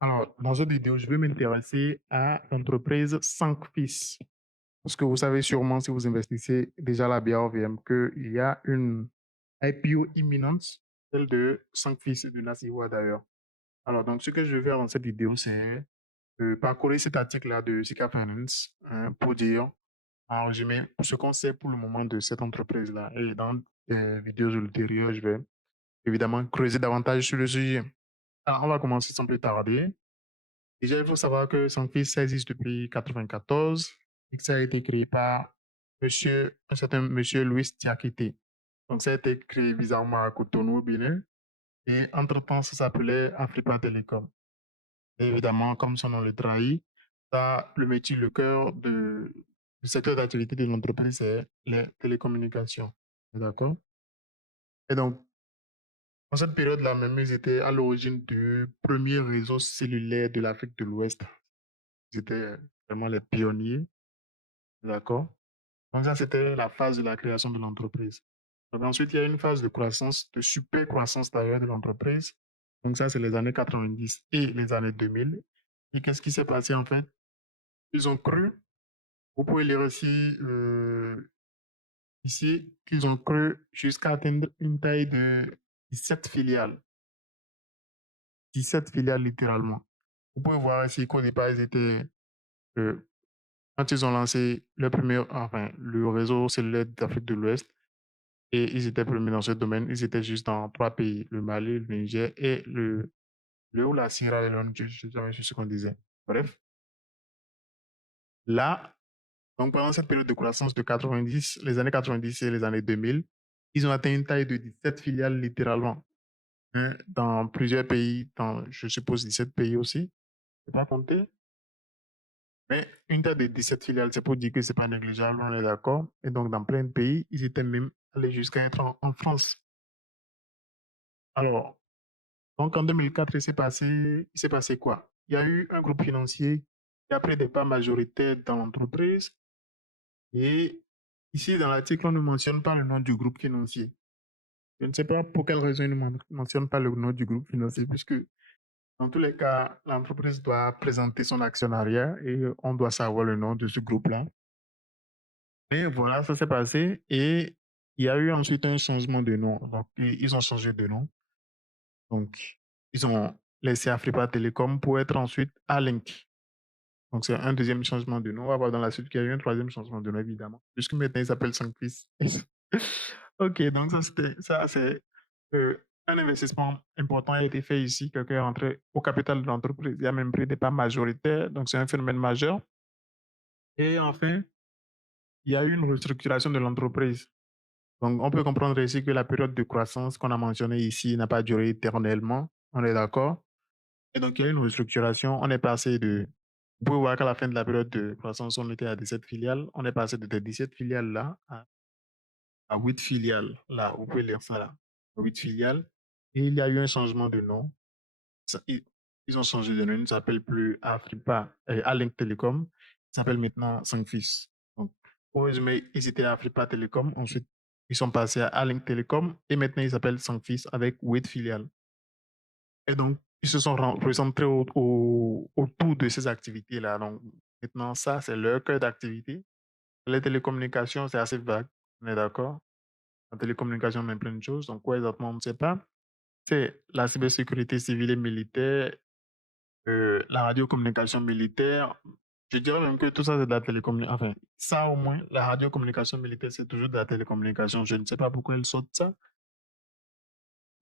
Alors, dans cette vidéo, je vais m'intéresser à l'entreprise Sancfis. Parce que vous savez sûrement, si vous investissez déjà à la BRVM, qu'il y a une IPO imminente, celle de Sancfis et de Nasiwa d'ailleurs. Alors, donc, ce que je vais faire dans cette vidéo, c'est parcourir cet article-là de Sika Finance pour dire, en résumé, ce qu'on sait pour le moment de cette entreprise-là. Et dans les vidéos ultérieures, je vais évidemment creuser davantage sur le sujet. Alors, on va commencer sans plus tarder. Déjà, il faut savoir que Sankey existe depuis 1994 et que ça a été créé par un certain monsieur Louis Diakité. Donc, ça a été créé bizarrement à Cotonou, au Bénin. Et entre-temps, ça s'appelait Africa Telecom. Et évidemment, comme son nom le trahit, ça, le métier, le cœur du secteur d'activité de l'entreprise, c'est les télécommunications. D'accord? Et donc, dans cette période-là, même, ils étaient à l'origine du premier réseau cellulaire de l'Afrique de l'Ouest. Ils étaient vraiment les pionniers, d'accord? Donc ça, c'était la phase de la création de l'entreprise. Donc ensuite, il y a une phase de croissance, de super croissance d'ailleurs de l'entreprise. Donc ça, c'est les années 90 et les années 2000. Et qu'est-ce qui s'est passé en fait? Ils ont cru, vous pouvez lire ici, qu'ils ont cru jusqu'à atteindre une taille de 17 filiales. 17 filiales littéralement. Vous pouvez voir ici qu'au départ, ils étaient euh, quand ils ont lancé le réseau cellulaire d'Afrique de l'Ouest, et ils étaient premiers dans ce domaine, ils étaient juste dans trois pays, le Mali, le Niger et le ou la Sierra Leone, je ne sais jamais ce qu'on disait. Bref, là, donc pendant cette période de croissance de 90, les années 90 et les années 2000, ils ont atteint une taille de 17 filiales littéralement, hein, dans plusieurs pays, dans, je suppose, 17 pays aussi, je ne vais pas compter. Mais une taille de 17 filiales, c'est pour dire que c'est pas négligeable, on est d'accord. Et donc, dans plein de pays, ils étaient même allés jusqu'à être en France. Alors, donc en 2004, il s'est passé quoi? Il y a eu un groupe financier qui a pris des parts majoritaires dans l'entreprise. Et ici, dans l'article, on ne mentionne pas le nom du groupe financier. Je ne sais pas pour quelle raison il ne mentionne pas le nom du groupe financier, puisque dans tous les cas, l'entreprise doit présenter son actionnariat et on doit savoir le nom de ce groupe-là. Et voilà, ça s'est passé et il y a eu ensuite un changement de nom. Donc, ils ont changé de nom. Donc, ils ont laissé Africa Telecom pour être ensuite Alink. Donc, c'est un deuxième changement de nom. On va voir dans la suite qu'il y a eu un troisième changement de nom, évidemment. Puisque maintenant, ils s'appellent Sanctis. Ok, donc ça, c'est un investissement important a été fait ici. Quelqu'un est rentré au capital de l'entreprise. Il a même pris des parts majoritaires. Donc, c'est un phénomène majeur. Et enfin, il y a eu une restructuration de l'entreprise. Donc, on peut comprendre ici que la période de croissance qu'on a mentionnée ici n'a pas duré éternellement. On est d'accord? Et donc, il y a eu une restructuration. On est passé de. Vous pouvez voir qu'à la fin de la période de croissance, on était à 17 filiales. On est passé de 17 filiales là à 8 filiales là. Vous pouvez lire ça là. 8 filiales. Et il y a eu un changement de nom. Ils ont changé de nom. Ils ne s'appellent plus Afripa, Alink Telecom. Ils s'appellent maintenant Sancfis. Donc, pour résumer, ils étaient à Afripa Telecom. Ensuite, ils sont passés à Alink Telecom. Et maintenant, ils s'appellent Sancfis avec 8 filiales. Et donc, ils se sont recentrés autour de ces activités-là. Donc, maintenant, ça, c'est leur cœur d'activité. Les télécommunications, c'est assez vague. On est d'accord? La télécommunication, même plein de choses. Donc, quoi exactement, on ne sait pas. C'est la cybersécurité civile et militaire, la radiocommunication militaire. Je dirais même que tout ça, c'est de la télécommunication. Enfin, ça au moins, la radiocommunication militaire, c'est toujours de la télécommunication. Je ne sais pas pourquoi ils sortent ça.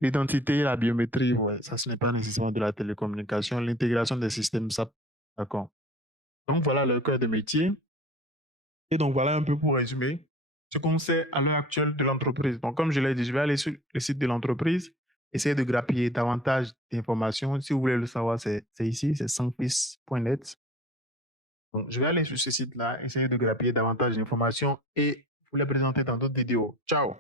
L'identité, la biométrie, ouais, ça, ce n'est pas nécessairement de la télécommunication. L'intégration des systèmes SAP, d'accord. Donc, voilà le cœur de métier. Et donc, voilà un peu pour résumer ce qu'on sait à l'heure actuelle de l'entreprise. Donc, comme je l'ai dit, je vais aller sur le site de l'entreprise, essayer de grappiller davantage d'informations. Si vous voulez le savoir, c'est ici, c'est sancfis.net. Donc, je vais aller sur ce site-là, essayer de grappiller davantage d'informations et vous les présenter dans d'autres vidéos. Ciao!